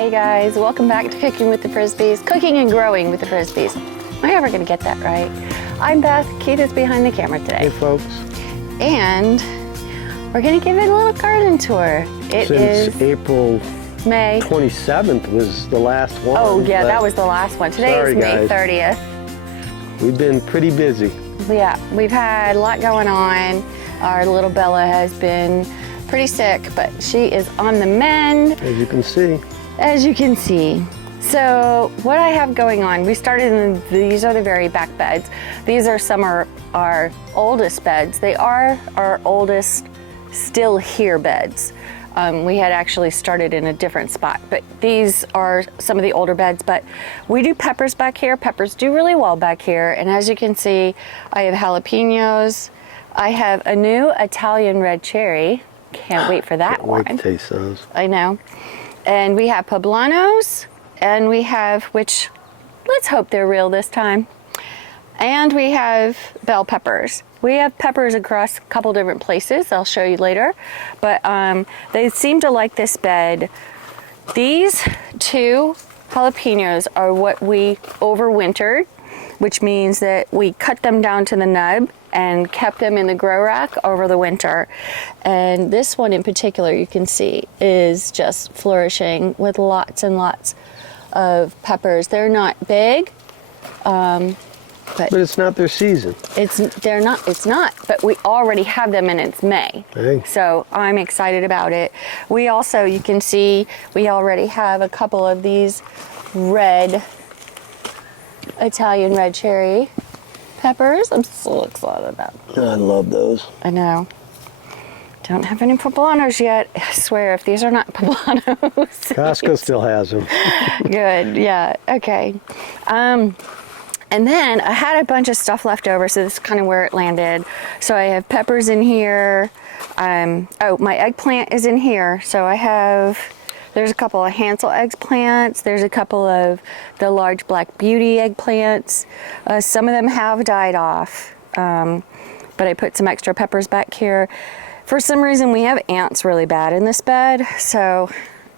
Hey guys, welcome back to Cooking with the Frisbys, cooking and growing with the Frisbys. Am I ever gonna get that right? I'm Beth, Keith is behind the camera today. Hey folks. And we're gonna give it a little garden tour. Since April May 27th was the last one. Oh yeah, that was the last one. Today is May 30th. We've been pretty busy. Yeah, we've had a lot going on. Our little Bella has been pretty sick, but she is on the mend. As you can see. As you can see. So what I have going on, we started in, these are the very back beds. These are some of our oldest beds. They are our oldest still here beds. We had actually started in a different spot, but these are some of the older beds. But we do peppers back here. Peppers do really well back here. And as you can see, I have jalapenos. I have a new Italian red cherry. Can't wait for that one. Can't wait to taste those. I know. And we have poblanos, and we have, which let's hope they're real this time. And we have bell peppers. We have peppers across a couple different places. I'll show you later. But they seem to like this bed. These two jalapenos are what we overwintered, which means that we cut them down to the nub and kept them in the grow rack over the winter. And this one in particular, you can see, is just flourishing with lots and lots of peppers. They're not big, but it's not their season. It's not, but we already have them and it's May. Hey. So I'm excited about it. We also, you can see, we already have a couple of these red Italian red cherry peppers. I'm so excited about them. I love those. I know. Don't have any poblanos yet. I swear, if these are not poblanos. Costco still has them. Good, yeah, okay. And then I had a bunch of stuff left over, so this is kind of where it landed. So I have peppers in here. Oh, my eggplant is in here. So I have, there's a couple of Hansel eggplants. There's a couple of the large Black Beauty eggplants. Some of them have died off, but I put some extra peppers back here. For some reason, we have ants really bad in this bed, so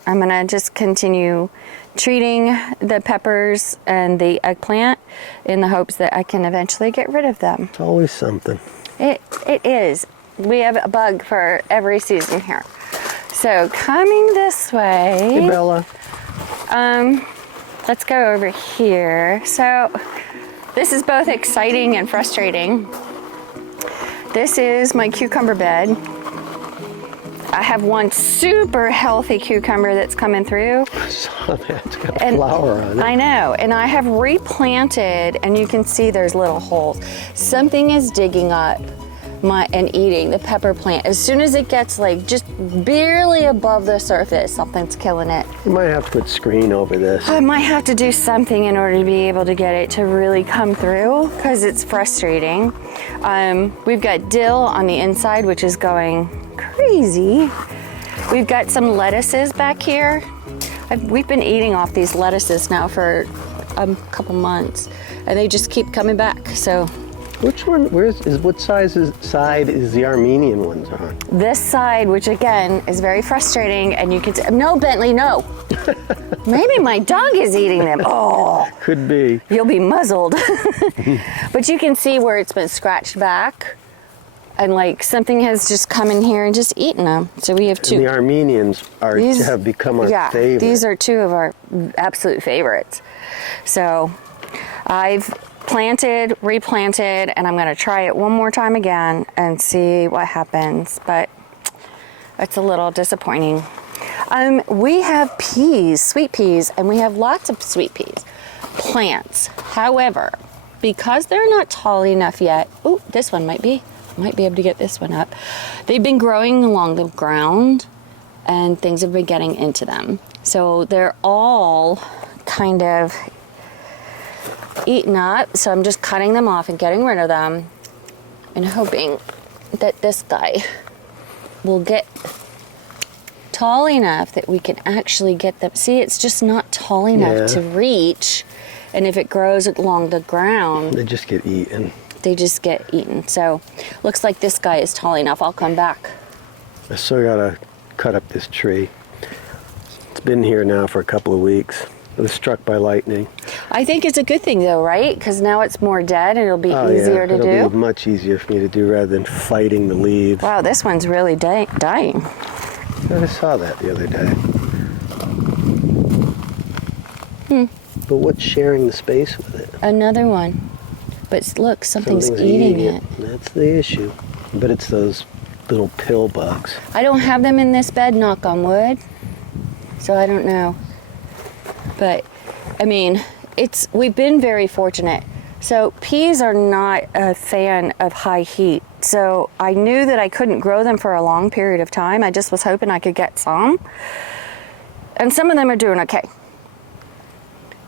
I'm gonna just continue treating the peppers and the eggplant in the hopes that I can eventually get rid of them. It's always something. It is. We have a bug for every season here. So coming this way. Hey Bella. Let's go over here. So this is both exciting and frustrating. This is my cucumber bed. I have one super healthy cucumber that's coming through. I saw that. It's got a flower on it. I know, and I have replanted, and you can see there's little holes. Something is digging up and eating the pepper plant. As soon as it gets like just barely above the surface, something's killing it. You might have to put screen over this. I might have to do something in order to be able to get it to really come through, because it's frustrating. We've got dill on the inside, which is going crazy. We've got some lettuces back here. We've been eating off these lettuces now for a couple months, and they just keep coming back. So which one, what side is the Armenian ones on? this side, which again is very frustrating, and you can say, no, Bentley, no. Maybe my dog is eating them. Oh, could be. You'll be muzzled. But you can see where it's been scratched back, and like something has just come in here and just eaten them. So we have two. And the Armenians have become our favorite. These are two of our absolute favorites. So I've planted, replanted, and I'm gonna try it one more time again and see what happens, but it's a little disappointing. We have peas, sweet peas, and we have lots of sweet peas plants. However, because they're not tall enough yet, oh, this one might be able to get this one up. They've been growing along the ground and things have been getting into them. So they're all kind of eaten up. So I'm just cutting them off and getting rid of them and hoping that this guy will get tall enough that we can actually get them. See, it's just not tall enough to reach. And if it grows along the ground, they just get eaten. They just get eaten. So looks like this guy is tall enough. I'll come back. I still gotta cut up this tree. It's been here now for a couple of weeks. It was struck by lightning. I think it's a good thing though, right? Because now it's more dead and it'll be easier to do. It'll be much easier for me to do rather than fighting the leaves. Wow, this one's really dying. I saw that the other day. But what's sharing the space with it? Another one. But look, something's eating it. That's the issue. But it's those little pill bugs. I don't have them in this bed, knock on wood. So I don't know. But, I mean, we've been very fortunate. So peas are not a fan of high heat. So I knew that I couldn't grow them for a long period of time. I just was hoping I could get some. And some of them are doing okay.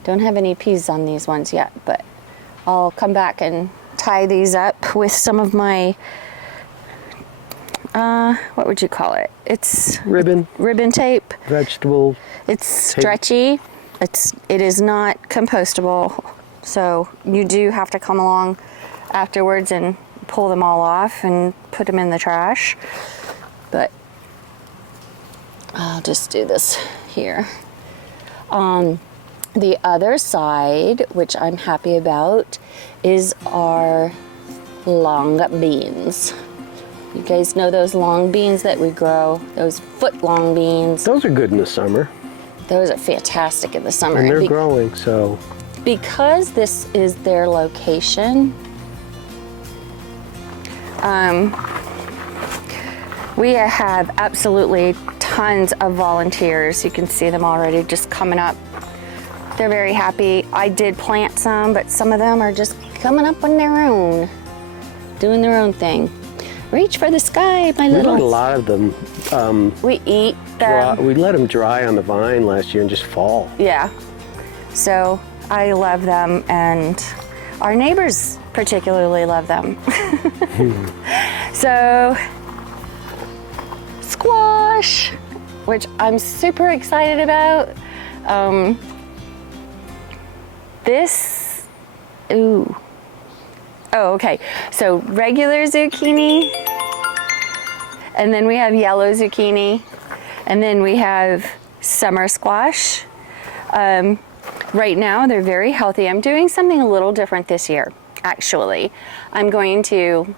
Don't have any peas on these ones yet, but I'll come back and tie these up with some of my, what would you call it? It's ribbon tape. Vegetable. It's tape. Stretchy. It is not compostable. So you do have to come along afterwards and pull them all off and put them in the trash. But I'll just do this here. The other side, which I'm happy about, is our long beans. You guys know those long beans that we grow, those foot-long beans. Those are good in the summer. Those are fantastic in the summer. And they're growing, so. Because this is their location, we have absolutely tons of volunteers. You can see them already just coming up. They're very happy. I did plant some, but some of them are just coming up on their own, doing their own thing. Reach for the sky, my little. We let a lot of them. We eat them. We let them dry on the vine last year and just fall. Yeah. So I love them, and our neighbors particularly love them. So, squash, which I'm super excited about. Ooh. Oh, okay. So regular zucchini, and then we have yellow zucchini, and then we have summer squash. Right now, they're very healthy. I'm doing something a little different this year, actually. I'm going to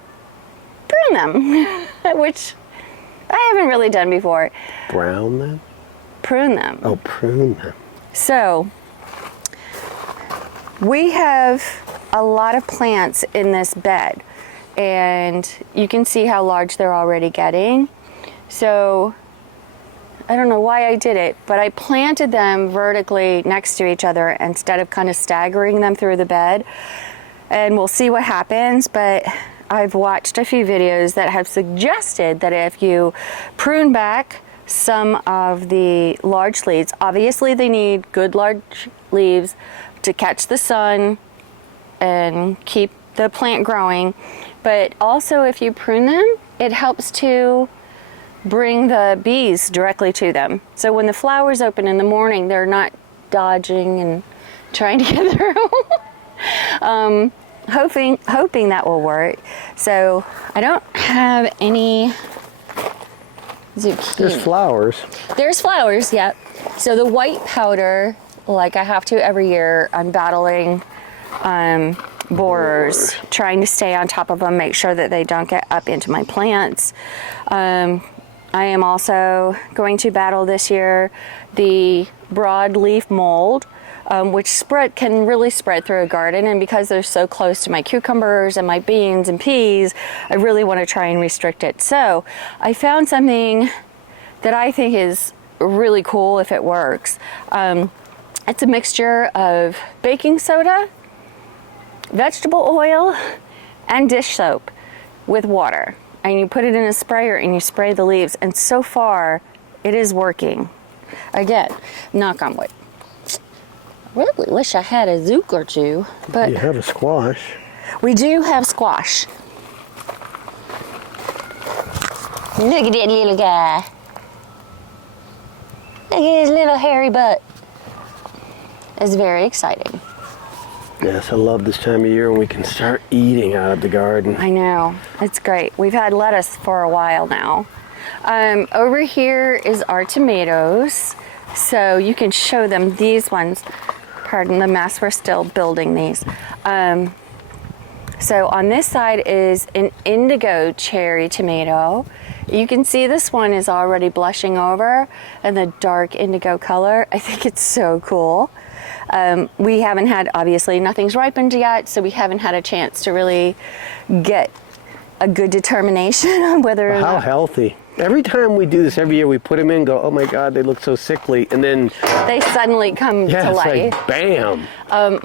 prune them, which I haven't really done before. Brown them? Prune them. Oh, prune them. So, we have a lot of plants in this bed, and you can see how large they're already getting. So, I don't know why I did it, but I planted them vertically next to each other instead of kind of staggering them through the bed. And we'll see what happens, but I've watched a few videos that have suggested that if you prune back some of the large leaves, obviously they need good large leaves to catch the sun and keep the plant growing, but also if you prune them, it helps to bring the bees directly to them. So when the flowers open in the morning, they're not dodging and trying to get through. Hoping that will work. So I don't have any zucchini. There's flowers. There's flowers, yep. So the white powder, like I have to every year, I'm battling borers, trying to stay on top of them, make sure that they don't get up into my plants. I am also going to battle this year the broadleaf mold, which can really spread through a garden, and because they're so close to my cucumbers and my beans and peas, I really want to try and restrict it. So I found something that I think is really cool if it works. It's a mixture of baking soda, vegetable oil, and dish soap with water. And you put it in a sprayer and you spray the leaves, and so far it is working. Again, knock on wood. Really wish I had a zook or two, but You have a squash. we do have squash. Look at that little guy. Look at his little hairy butt. It's very exciting. Yes, I love this time of year when we can start eating out of the garden. I know, it's great. We've had lettuce for a while now. Over here is our tomatoes. So you can show them these ones. Pardon the mess, we're still building these. So on this side is an indigo cherry tomato. You can see this one is already blushing over in the dark indigo color. I think it's so cool. We haven't had, obviously nothing's ripened yet, so we haven't had a chance to really get a good determination on whether or How not. healthy. Every time we do this, every year we put them in, go, oh my God, they look so sickly. And then, They suddenly come yeah, to it's life. like, bam.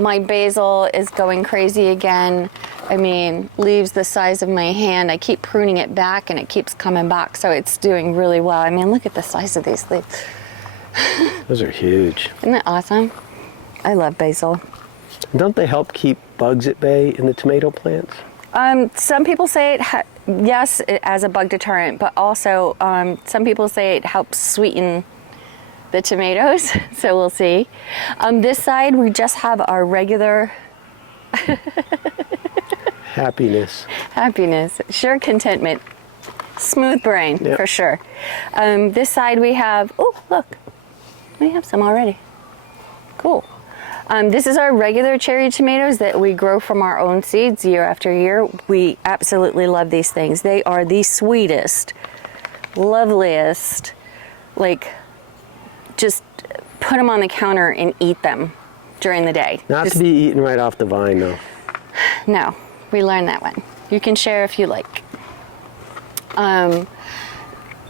My basil is going crazy again. I mean, leaves the size of my hand. I keep pruning it back and it keeps coming back, so it's doing really well. I mean, look at the size of these leaves. Those are huge. Isn't that awesome? I love basil. Don't they help keep bugs at bay in the tomato plants? Some people say yes, as a bug deterrent, but also some people say it helps sweeten the tomatoes, so we'll see. This side, we just have our regular Happiness. happiness, sure contentment, smooth brain, Yep. for sure. This side we have, oh, look, we have some already. Cool. This is our regular cherry tomatoes that we grow from our own seeds year after year. We absolutely love these things. They are the sweetest, loveliest, like, just put them on the counter and eat them during the day. Not to be eaten right off the vine, though. No, we learned that one. You can share if you like.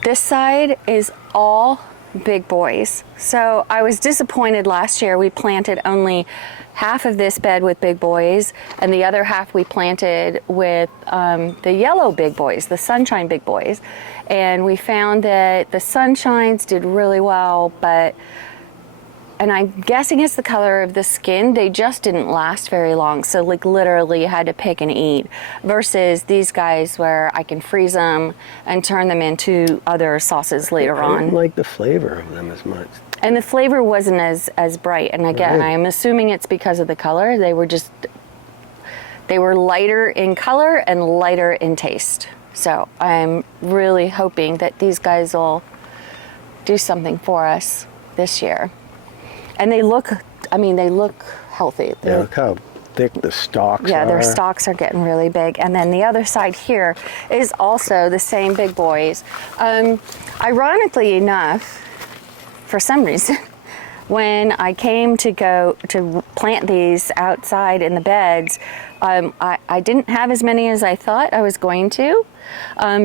This side is all big boys. So I was disappointed last year. We planted only half of this bed with big boys, and the other half we planted with the yellow big boys, the sunshine big boys. And we found that the sunshines did really well, and I'm guessing it's the color of the skin, they just didn't last very long. So like literally you had to pick and eat, versus these guys where I can freeze them and turn them into other sauces later I didn't on. like the flavor of them as much. And the flavor wasn't as bright. And again, Right. I'm assuming it's because of the color. They were lighter in color and lighter in taste. So I'm really hoping that these guys will do something for us this year. And they look healthy. Yeah, look how thick the stalks are. Yeah, their stalks are getting really big. And then the other side here is also the same big boys. Ironically enough, for some reason, when I came to go to plant these outside in the beds, I didn't have as many as I thought I was going to.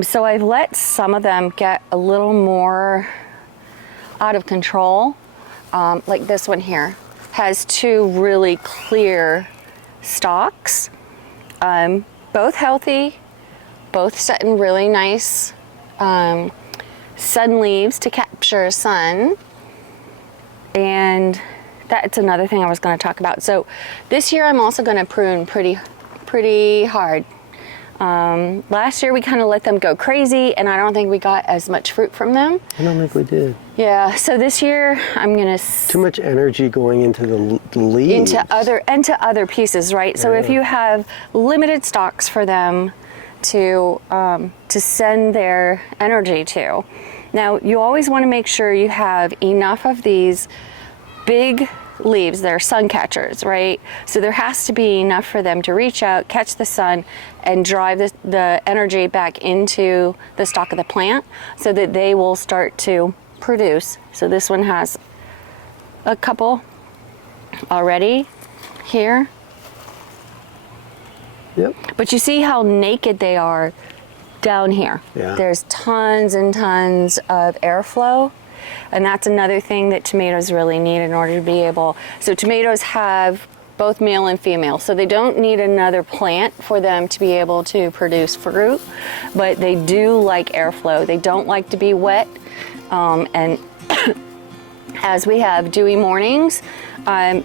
So I've let some of them get a little more out of control. Like this one here has two really clear stalks, both healthy, both setting really nice sun leaves to capture sun. And that's another thing I was going to talk about. So this year I'm also going to prune pretty hard. Last year we kind of let them go crazy, and I don't think we got as much fruit from them. I don't think we did. Yeah, so this year I'm gonna Too much energy going into the leaves. into other pieces, right? So if you have limited stocks for them to send their energy to, now you always want to make sure you have enough of these big leaves. They're sun catchers, right? So there has to be enough for them to reach out, catch the sun, and drive the energy back into the stalk of the plant so that they will start to produce. So this one has a couple already here. Yep. But you see how naked they are down here. Yeah. There's tons and tons of airflow. And that's another thing that tomatoes really need in order to be able, so tomatoes have both male and female, so they don't need another plant for them to be able to produce fruit, but they do like airflow. They don't like to be wet, and as we have dewy mornings,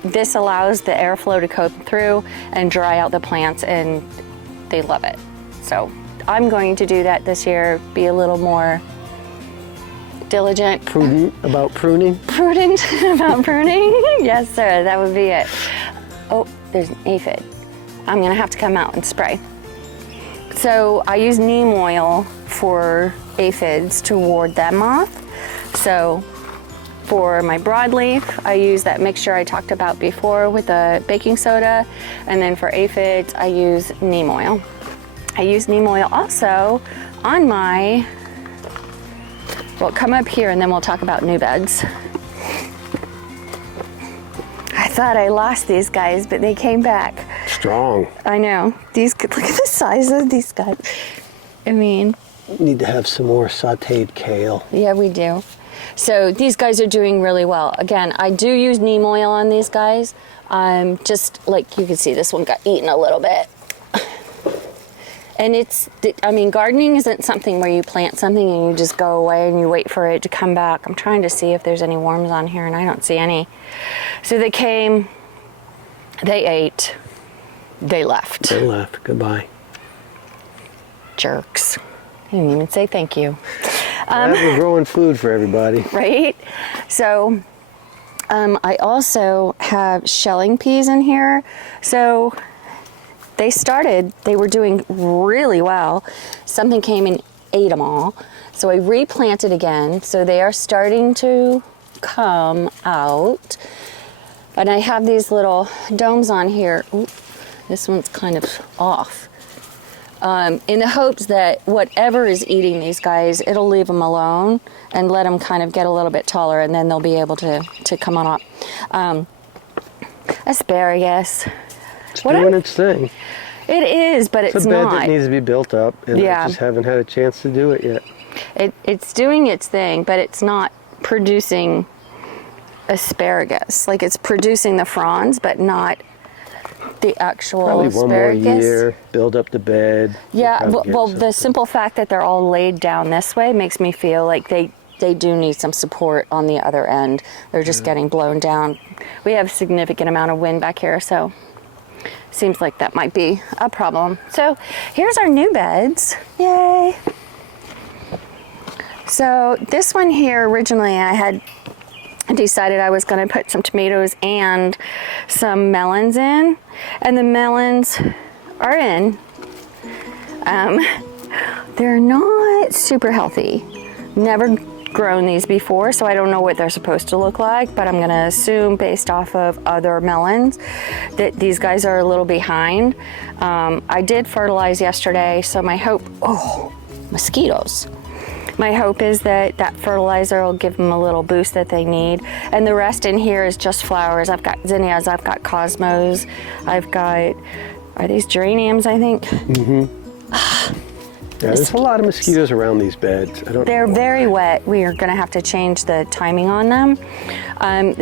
this allows the airflow to come through and dry out the plants, and they love it. So I'm going to do that this year, be a little more diligent. Prudent about pruning? Prudent about pruning? Yes, sir, that would be it. Oh, there's an aphid. I'm gonna have to come out and spray. So I use neem oil for aphids to ward them off. So For my broadleaf, I use that mixture I talked about before with the baking soda. And then for aphids, I use neem oil. I use neem oil also on my, well, come up here and then we'll talk about new beds. I thought I lost these guys, but they came back. Strong. I know. Look at the size of these guys. I mean. Need to have some more sauteed kale. Yeah, we do. So these guys are doing really well. Again, I do use neem oil on these guys. Just like you can see, this one got eaten a little bit. And I mean, gardening isn't something where you plant something and you just go away and you wait for it to come back. I'm trying to see if there's any worms on here and I don't see any. So they came, they ate, they left. They left, goodbye. Jerks. I didn't even say thank you. We're growing food for everybody. Right? So I also have shelling peas in here. So they were doing really well. Something came and ate them all. So I replanted again. So they are starting to come out. And I have these little domes on here. Ooh, this one's kind of off. In the hopes that whatever is eating these guys, it'll leave them alone and let them kind of get a little bit taller, and then they'll be able to come on up. Asparagus. It's doing its thing. It is, but it's a bed not. that needs to be built up, and I just haven't had a chance to do it yet. It's doing its thing, but it's not producing asparagus. Like, it's producing the fronds, but not the actual Probably asparagus. 1 more year, build up the bed. Yeah, well, the simple fact that they're all laid down this way makes me feel like they do need some support on the other end. They're just getting blown down. We have a significant amount of wind back here, so seems like that might be a problem. So here's our new beds. Yay! So this one here, originally I had decided I was going to put some tomatoes and some melons in, and the melons are in. They're not super healthy. Never grown these before, so I don't know what they're supposed to look like, but I'm going to assume based off of other melons that these guys are a little behind. I did fertilize yesterday, so my hope, mosquitoes. My hope is that that fertilizer will give them a little boost that they need. And the rest in here is just flowers. I've got zinnias, I've got cosmos, I've got, are these geraniums, I think? Mm-hmm. Yeah, there's a lot of mosquitoes around these beds. They're very wet. We are gonna have to change the timing on them.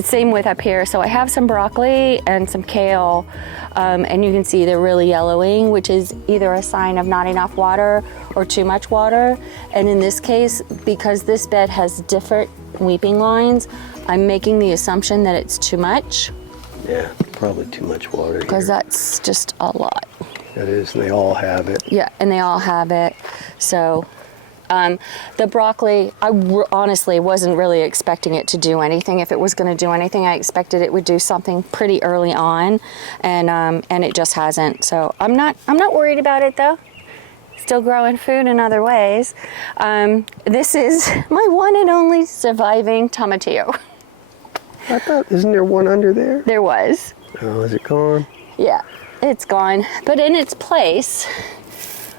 Same with up here. So I have some broccoli and some kale, and you can see they're really yellowing, which is either a sign of not enough water or too much water. And in this case, because this bed has different weeping lines, I'm making the assumption that it's too much. Yeah, probably too much water. Because that's just a lot. That is, they all have it. Yeah, and they all have it. So the broccoli, I honestly wasn't really expecting it to do anything. If it was going to do anything, I expected it would do something pretty early on, and it just hasn't. So I'm not worried about it though. Still growing food in other ways. This is my one and only surviving tomatillo. I thought, isn't there one under there? There was. Oh, is it gone? Yeah, it's gone. But in its place,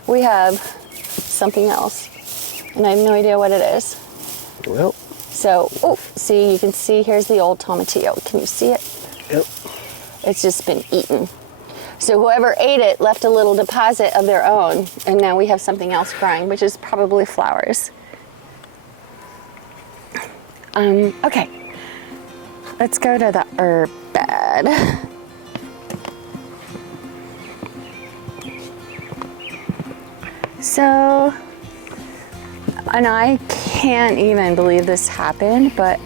we have something else. And I have no idea what it is. Well. So, see, you can see, here's the old tomatillo. Can you see it? Yep. It's just been eaten. So whoever ate it left a little deposit of their own, and now we have something else growing, which is probably flowers. Okay. Let's go to the herb bed. So, and I can't even believe this happened, but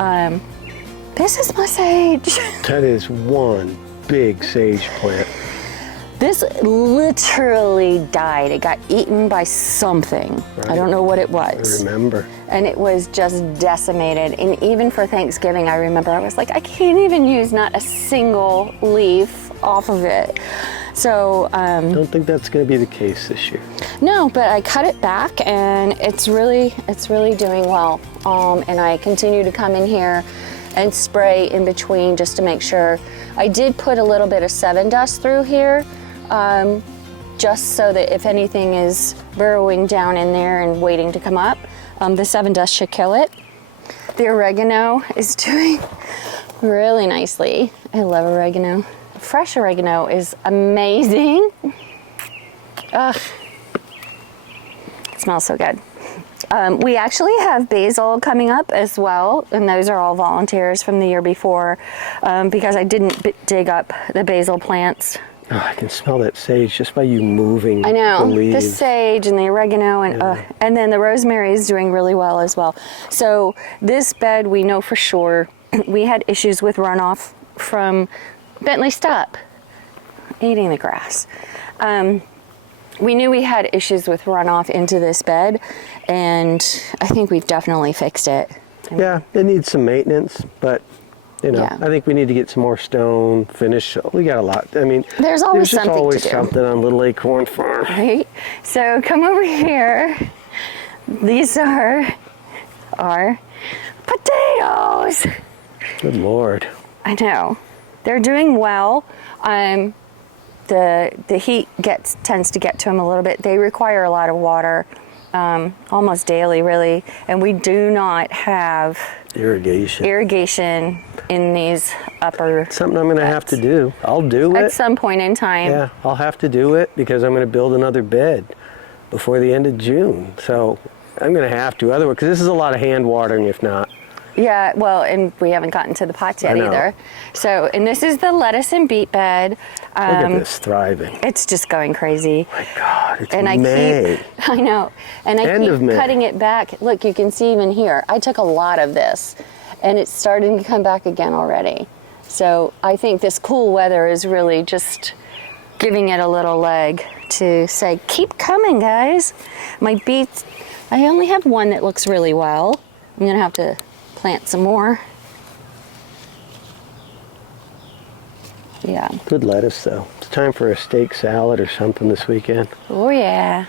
this is my sage. That is one big sage plant. This literally died. It got eaten by something. Right. I don't know what it was. I remember. And it was just decimated. And even for Thanksgiving, I remember I was like, I can't even use not a single leaf off of it. So don't think that's going to be the case this year. No, but I cut it back, and it's really doing well. And I continue to come in here and spray in between just to make sure. I did put a little bit of 7 dust through here, just so that if anything is burrowing down in there and waiting to come up, the 7 dust should kill it. The oregano is doing really nicely. I love oregano. Fresh oregano is amazing. Ugh. It smells so good. We actually have basil coming up as well, and those are all volunteers from the year before, because I didn't dig up the basil plants. Oh, I can smell that sage just by you moving. I know, the leaves. the sage and the oregano, and then the rosemary is doing really well as well. So this bed, we know for sure, we had issues with runoff from Bentley. Stop eating the grass. We knew we had issues with runoff into this bed, and I think we've definitely fixed it. Yeah, it needs some maintenance, but you know, Yeah. I think we need to get some more stone, finish. We got a lot. I mean, There's always just something always to do. something on Little Acorn Farm. Right? So come over here. These are our potatoes. Good Lord. I know. They're doing well. The heat tends to get to them a little bit. They require a lot of water, almost daily, really. And we do not have Irrigation. in these upper. Something I'm going to have to do. I'll do At it. some point in time. Yeah, I'll have to do it because I'm going to build another bed before the end of June. So I'm going to have to. Otherwise, because this is a lot of hand watering, if not. Yeah, well, and we haven't gotten to the pots yet I know. either. So, and this is the lettuce and beet bed. Look at this thriving. It's just going crazy. My God, it's And May. I know, and I End of keep May. cutting it back. Look, you can see even here, I took a lot of this, and it's starting to come back again already. So I think this cool weather is really just giving it a little leg to say, keep coming, guys. My beets, I only have one that looks really well. I'm gonna have to plant some more. Yeah. Good lettuce, though. It's time for a steak salad or something this weekend. Oh yeah.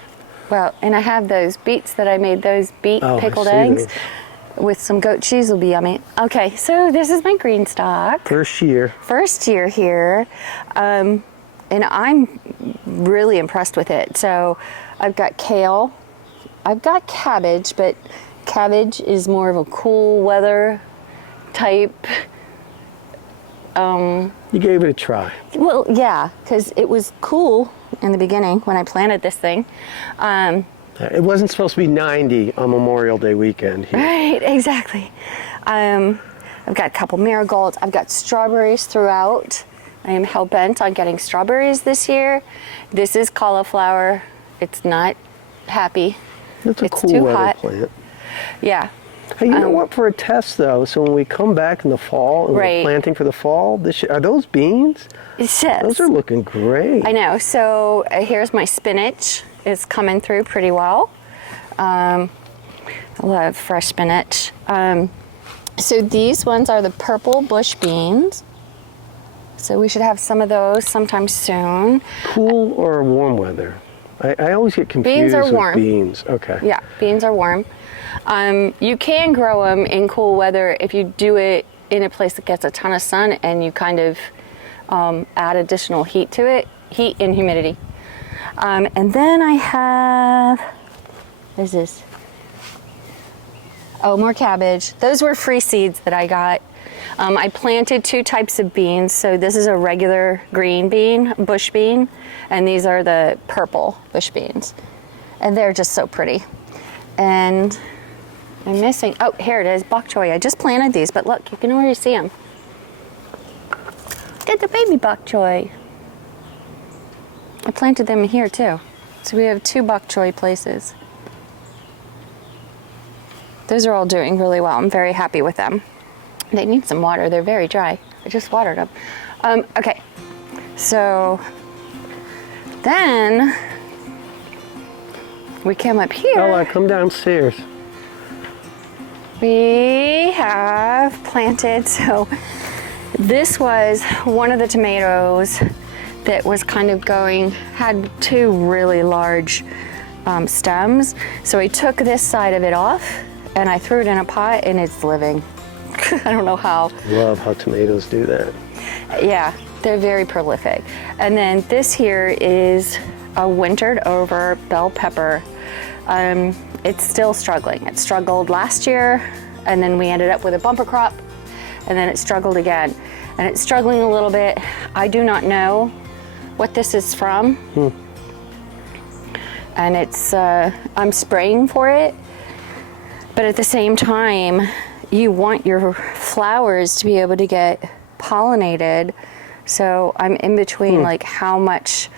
Well, and I have those beets that I made, those beet Oh, I pickled see eggs those. with some goat cheese will be yummy. Okay, so this is my green stock. First year. First year here. And I'm really impressed with it. So I've got kale, I've got cabbage, but cabbage is more of a cool weather type. You gave it a try. Well, yeah, because it was cool in the beginning when I planted this thing. It wasn't supposed to be 90 on Memorial Day weekend here. Right, exactly. I've got a couple marigolds. I've got strawberries throughout. I am hell-bent on getting strawberries this year. This is cauliflower. It's not happy. It's a It's cool too weather hot. plant. Yeah. Hey, you know what? For a test, though, so when we come back in the fall and Right. we're planting for the fall, are those beans? It says. Those are looking great. I know. So here's my spinach. It's coming through pretty well. I love fresh spinach. So these ones are the purple bush beans. So we should have some of those sometime soon. Cool or warm weather? I always get confused Beans are with warm. beans. Okay. Yeah, beans are warm. You can grow them in cool weather if you do it in a place that gets a ton of sun and you kind of add additional heat to it, heat and humidity. And then I have, what is this? Oh, more cabbage. Those were free seeds that I got. I planted 2 types of beans. So this is a regular green bean, bush bean, and these are the purple bush beans. And they're just so pretty. And I'm missing, oh, here it is, bok choy. I just planted these, but look, you can already see them. Look at the baby bok choy. I planted them here too. So we have 2 bok choy places. Those are all doing really well. I'm very happy with them. They need some water. They're very dry. I just watered them. Okay, so then we come up here. Ella, come downstairs. We have planted, so this was one of the tomatoes that was kind of had 2 really large stems. So I took this side of it off and I threw it in a pot and it's living I don't know how. Love how tomatoes do that. Yeah, they're very prolific. And then this here is a wintered over bell pepper. It's still struggling. It struggled last year, and then we ended up with a bumper crop, and then it struggled again. And it's struggling a little bit. I do not know what this is from. And it's, I'm spraying for it, but at the same time, you want your flowers to be able to get pollinated. So I'm in between like how much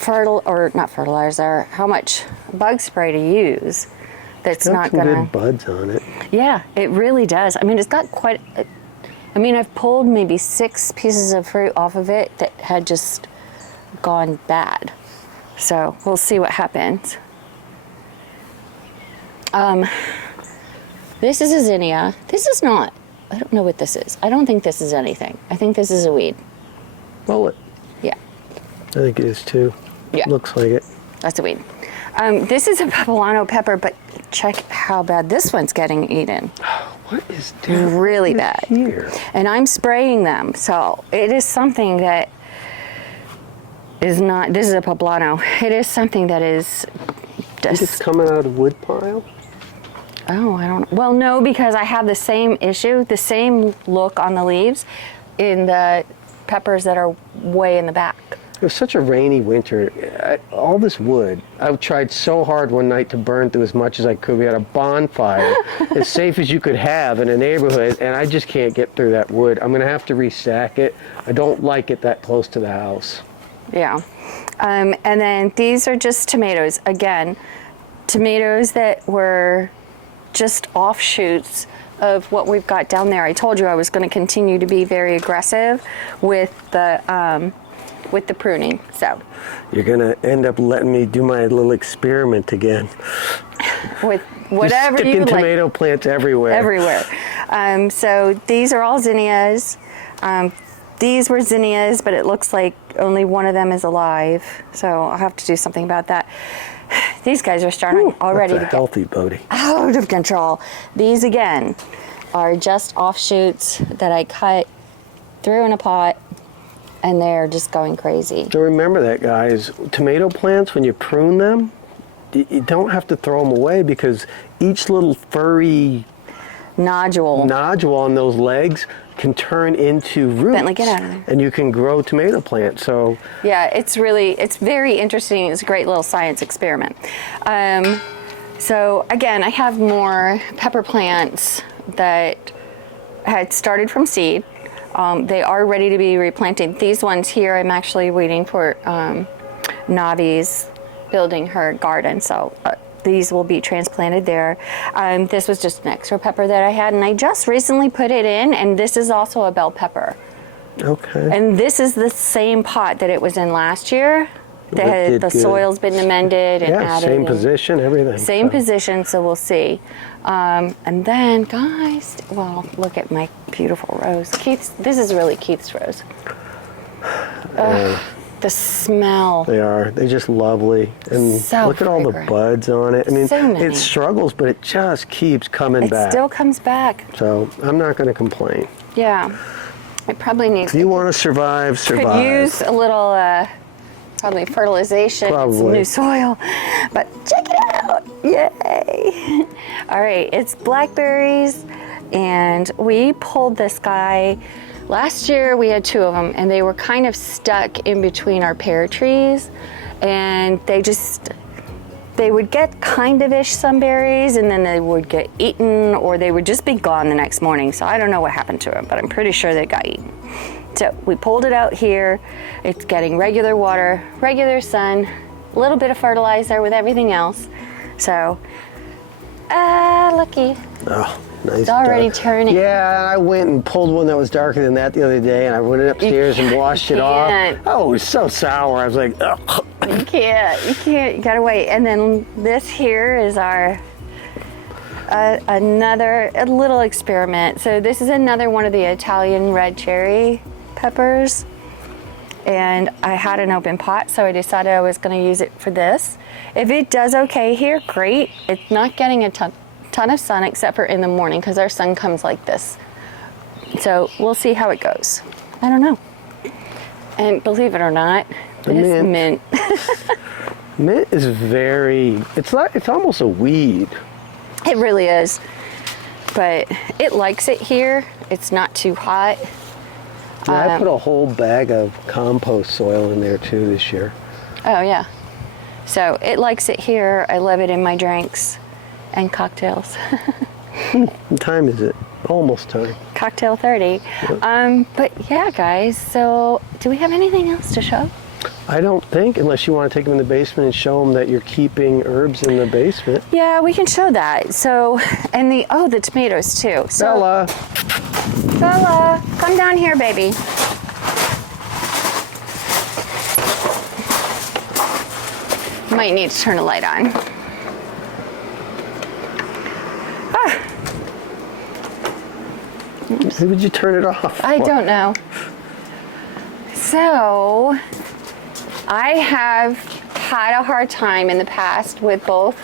how much bug spray to use that's not some gonna good buds on it. Yeah, it really does. I mean, it's got quite I mean, I've pulled maybe 6 pieces of fruit off of it that had just gone bad. So we'll see what happens. This is a zinnia. This is not, I don't know what this is. I don't think this is anything. I think this is a weed. Mullet. Yeah. I think it is too. Yeah. Looks like it. That's a weed. This is a poblano pepper, but check how bad this one's getting eaten. What is doing? Really bad. Here? And I'm spraying them, so it is something that is not. This is a poblano. It is something that is. Think it's coming out of wood pile? Oh, I don't. Well, no, because I have the same issue, the same look on the leaves, in the peppers that are way in the back. It was such a rainy winter. All this wood, I tried so hard one night to burn through as much as I could. We had a bonfire, as safe as you could have in a neighborhood, and I just can't get through that wood. I'm going to have to restack it. I don't like it that close to the house. Yeah. And then these are just tomatoes. Again, tomatoes that were just offshoots of what we've got down there. I told you I was going to continue to be very aggressive with the pruning. So you're gonna end up letting me do my little experiment again. With whatever just you sticking like. Tomato plants everywhere. Everywhere. So these are all zinnias. These were zinnias, but it looks like only one of them is alive. So I'll have to do something about that. These guys are starting already That's a healthy Bodie. Out of control. These again are just offshoots that I cut, threw in a pot, and they're just going crazy. So remember that, guys. Tomato plants, when you prune them, you don't have to throw them away, because each little furry nodule on those legs can turn into roots. Bentley, get out of there. And you can grow tomato plants. So yeah, it's very interesting. It's a great little science experiment. So again, I have more pepper plants that had started from seed. They are ready to be replanted. These ones here, I'm actually waiting for Navi's building her garden, so these will be transplanted there. This was just an extra pepper that I had, and I just recently put it in, and this is also a bell pepper. Okay. And this is the same pot that it was in last year. The soil's been amended and added. Same position, everything. Same position, so we'll see. And then, guys, well, look at my beautiful rose. This is really Keith's rose. The smell. They are. They're just lovely. And so look at all the buds on it. I mean, so many. It struggles, but it just keeps coming back. It still comes back. So I'm not going to complain. Yeah. It probably needs. If you want to survive, survive. Could use a little, probably fertilization, and some new soil. But check it out. Yay. All right. It's blackberries, and we pulled this guy. Last year we had 2 of them, and they were kind of stuck in between our pear trees, and they would get kind of-ish some berries, and then they would get eaten, or they would just be gone the next morning. So I don't know what happened to them, but I'm pretty sure they got eaten. So we pulled it out here. It's getting regular water, regular sun, a little bit of fertilizer with everything else. So, lucky. Oh. Nice. It's already turning. Yeah, I went and pulled one that was darker than that the other day, and I went upstairs and washed it off. Oh, it was so sour. I was like, ugh. You can't, you gotta wait. And then this here is our, another little experiment. So this is another one of the Italian red cherry peppers. And I had an open pot, so I decided I was gonna use it for this. If it does okay here, great. It's not getting a ton of sun except for in the morning, because our sun comes like this So we'll see how it goes. I don't know. And believe it or not, The this mint. Mint is it's almost a weed. It really is. But it likes it here. It's not too hot. Yeah, I put a whole bag of compost soil in there too this year. Oh yeah. So it likes it here. I love it in my drinks and cocktails. What time is it? Almost time. Cocktail 30. Yep. But yeah, guys, so do we have anything else to show? I don't think, unless you want to take them in the basement and show them that you're keeping herbs in the basement. Yeah, we can show that. So, and the tomatoes too. So, Bella, come down here, baby. Might need to turn the light on. Why would you turn it off? I don't know. So, I have had a hard time in the past with both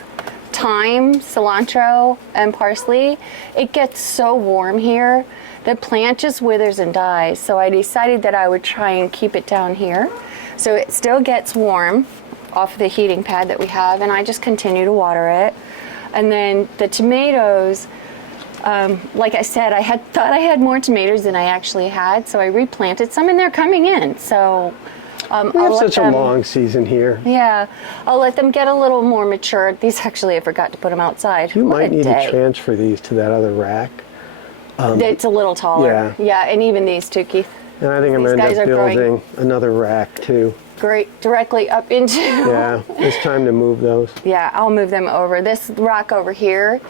thyme, cilantro, and parsley. It gets so warm here, the plant just withers and dies. So I decided that I would try and keep it down here. So it still gets warm off the heating pad that we have, and I just continue to water it. And then the tomatoes, like I said, thought I had more tomatoes than I actually had, so I replanted some, and they're coming in. So We have such a long season here. Yeah, I'll let them get a little more mature. These actually, I forgot to put them outside. You What might a need day. to transfer these to that other rack. It's a little taller. Yeah. Yeah, and even these two, Keith. And I think I'm These going to guys end are up growing. building another rack too. Great, directly up into. Yeah, it's time to move those. Yeah, I'll move them over. This rock over here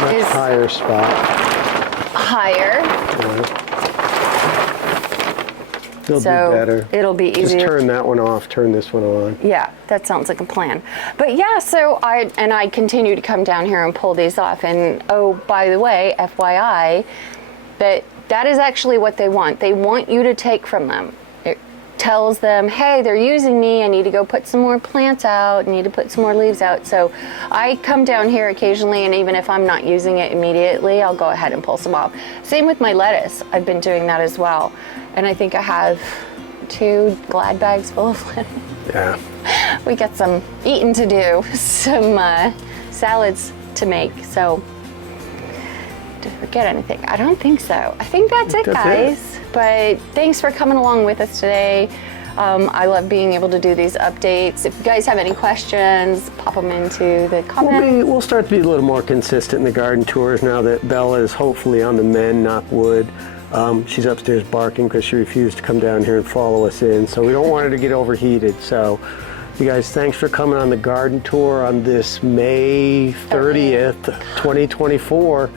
Much is higher spot. higher, Yeah. They'll so do better. it'll be Just easier. turn that one off, turn this one on. Yeah, that sounds like a plan. But yeah, so I continue to come down here and pull these off. And oh, by the way, FYI, that is actually what they want. They want you to take from them. It tells them, hey, they're using me. I need to go put some more plants out. I need to put some more leaves out. So I come down here occasionally, and even if I'm not using it immediately, I'll go ahead and pull some off. Same with my lettuce. I've been doing that as well. And I think I have 2 Glad bags full of lettuce. Yeah. We got some eating to do, some salads to make. So, did I forget anything? I don't think so. I think that's it, guys. But thanks for coming along with us today. I love being able to do these updates. If you guys have any questions, pop them into the comments. We'll start to be a little more consistent in the garden tours now that Bella is hopefully on the mend, knock wood. She's upstairs barking because she refused to come down here and follow us in. So we don't want her to get overheated. So you guys, thanks for coming on the garden tour on this May 30th, 2024.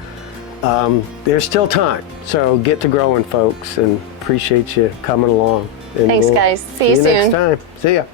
There's still time. So get to growing, folks, and appreciate you coming along. And Thanks, guys. See you next soon. time. See ya.